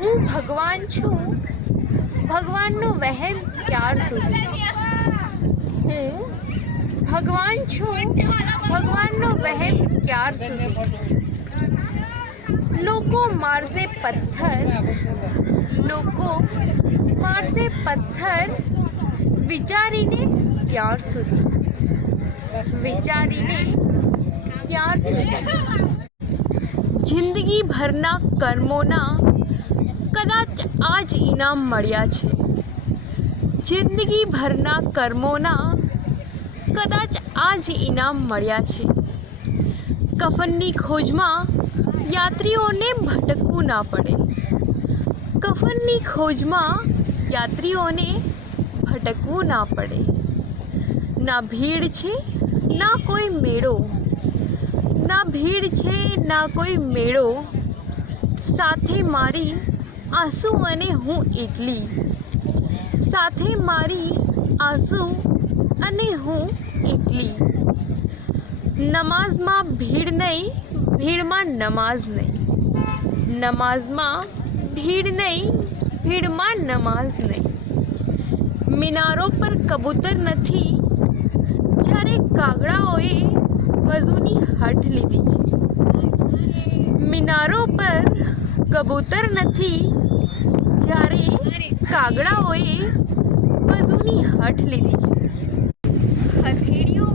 હું ભગવાન છું, ભગવાનનો વહેમ ક્યાર સુધી? હું ભગવાન છું, ભગવાનનો વહેમ ક્યાર સુધી? લોકો મારશે પથ્થર, લોકો મારશે પથ્થર, વિચારીને ત્યાર સુધી, વિચારીને ત્યાર સુધી. જિંદગી ભરના કર્મોના કદાચ આજ ઇનામ મળ્યા છે, જિંદગી ભરના કર્મોના કદાચ આજ ઇનામ મળ્યા છે. કફનની ખોજમાં યાત્રીઓને ભટકવું ના પડે, કફનની ખોજમાં યાત્રીઓને ભટકવું ના પડે. ના ભીડ છે ના કોઈ મેળો, ના ભીડ છે ના કોઈ મેળો, સાથે મારી આંસુ અને હું એકલી, સાથે મારી આંસુ અને હું એકલી. નમાઝમાં ભીડ નહીં, ભીડમાં નમાઝ નહીં, નમાઝમાં ભીડ નહીં, ભીડમાં નમાઝ નહીં. મિનારો પર કબૂતર નથી, જ્યારે કાગડાઓએ વઝુની હઠ લીધી છે. મિનારો પર કબૂતર નથી, જ્યારે કાગડાઓએ વઝુની હઠ લીધી છે. હથેળીઓ